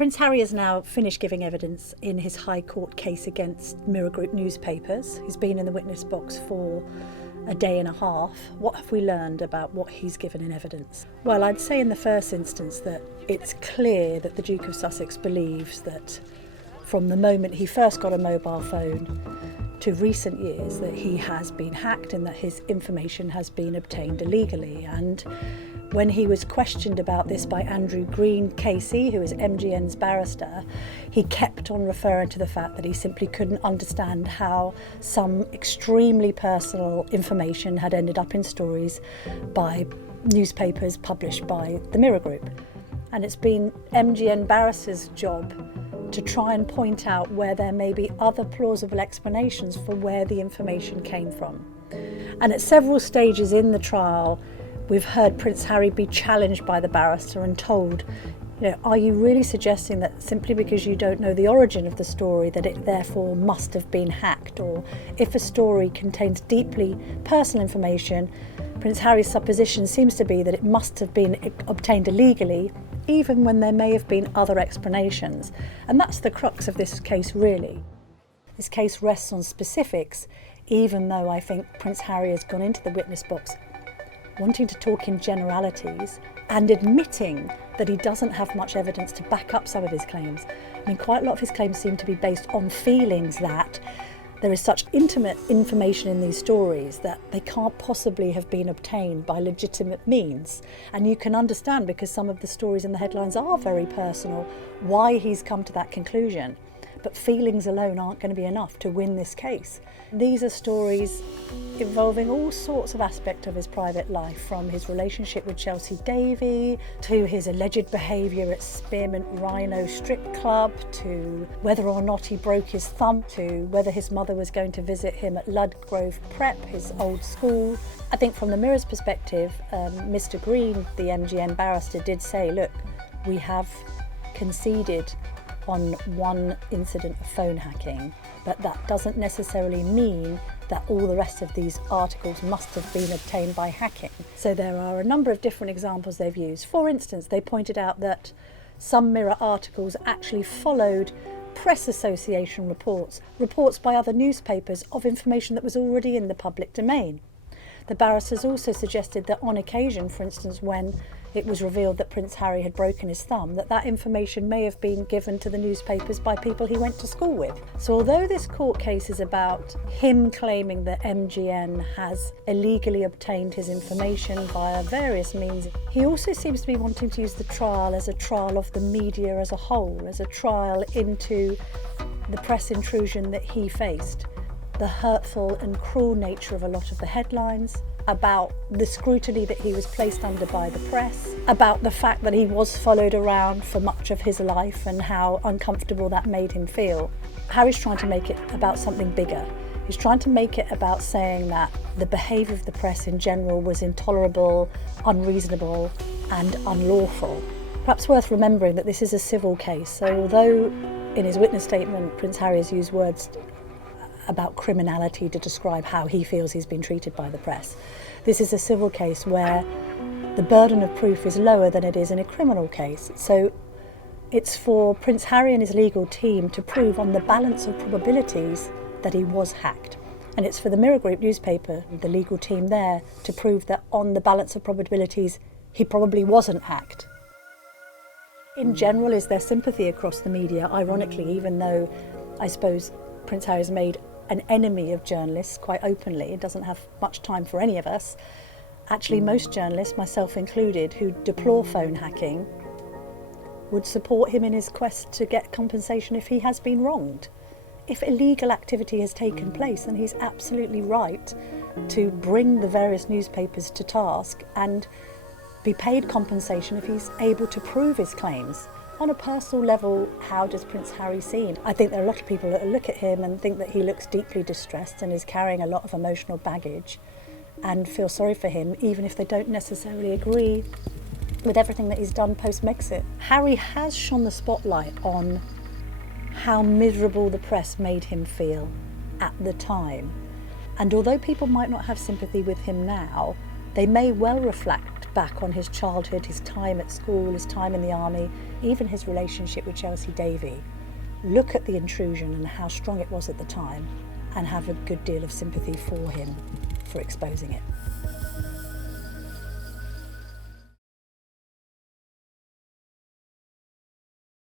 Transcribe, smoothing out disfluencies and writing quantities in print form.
Prince Harry has now finished giving evidence in his High Court case against Mirror Group newspapers. He's been in the witness box for a day and a half. What have we learned about what he's given in evidence? Well, I'd say in the first instance that it's clear that the Duke of Sussex believes that from the moment he first got a mobile phone to recent years that he has been hacked and that his information has been obtained illegally. And when he was questioned about this by Andrew Green Casey, who is MGN's barrister, he kept on referring to the fact that he simply couldn't understand how some extremely personal information had ended up in stories by newspapers published by the Mirror Group. And it's been MGN barrister's job to try and point out where there may be other plausible explanations for where the information came from. And at several stages in the trial, we've heard Prince Harry be challenged by the barrister and told, are you really suggesting that simply because you don't know the origin of the story that it therefore must have been hacked? Or if a story contains deeply personal information, Prince Harry's supposition seems to be that it must have been obtained illegally, even when there may have been other explanations. And that's the crux of this case, really. This case rests on specifics, even though I think Prince Harry has gone into the witness box wanting to talk in generalities and admitting that he doesn't have much evidence to back up some of his claims. I mean, quite a lot of his claims seem to be based on feelings that there is such intimate information in these stories that they can't possibly have been obtained by legitimate means. And you can understand, because some of the stories in the headlines are very personal, why he's come to that conclusion. But feelings alone aren't going to be enough to win this case. These are stories involving all sorts of aspects of his private life, from his relationship with Chelsy Davy, to his alleged behaviour at Spearmint Rhino Strip Club, to whether or not he broke his thumb, to whether his mother was going to visit him at Ludgrove Prep, his old school. I think from the Mirror's perspective, Mr. Green, the MGN barrister, did say, look, we have conceded on one incident of phone hacking, but that doesn't necessarily mean that all the rest of these articles must have been obtained by hacking. So there are a number of different examples they've used. For instance, they pointed out that some Mirror articles actually followed press association reports by other newspapers of information that was already in the public domain. The barristers also suggested that on occasion, for instance, when it was revealed that Prince Harry had broken his thumb, that information may have been given to the newspapers by people he went to school with. So although this court case is about him claiming that MGN has illegally obtained his information via various means, he also seems to be wanting to use the trial as a trial of the media as a whole, as a trial into the press intrusion that he faced, the hurtful and cruel nature of a lot of the headlines, about the scrutiny that he was placed under by the press, about the fact that he was followed around for much of his life and how uncomfortable that made him feel. Harry's trying to make it about something bigger. He's trying to make it about saying that the behaviour of the press in general was intolerable, unreasonable and unlawful. Perhaps worth remembering that this is a civil case, so although in his witness statement Prince Harry has used words about criminality to describe how he feels he's been treated by the press, this is a civil case where the burden of proof is lower than it is in a criminal case. So it's for Prince Harry and his legal team to prove on the balance of probabilities that he was hacked. And it's for the Mirror Group newspaper, the legal team there, to prove that on the balance of probabilities he probably wasn't hacked. In general, is there sympathy across the media, ironically, even though I suppose Prince Harry has made an enemy of journalists quite openly. It doesn't have much time for any of us. Actually, most journalists, myself included, who deplore phone hacking, would support him in his quest to get compensation if he has been wronged. If illegal activity has taken place, then he's absolutely right to bring the various newspapers to task and be paid compensation if he's able to prove his claims. On a personal level, how does Prince Harry seem? I think there are a lot of people that look at him and think that he looks deeply distressed and is carrying a lot of emotional baggage and feel sorry for him, even if they don't necessarily agree with everything that he's done post-Brexit. Harry has shone the spotlight on how miserable the press made him feel at the time. And although people might not have sympathy with him now, they may well reflect back on his childhood, his time at school, his time in the army, even his relationship with Chelsy Davy, look at the intrusion and how strong it was at the time, and have a good deal of sympathy for him for exposing it.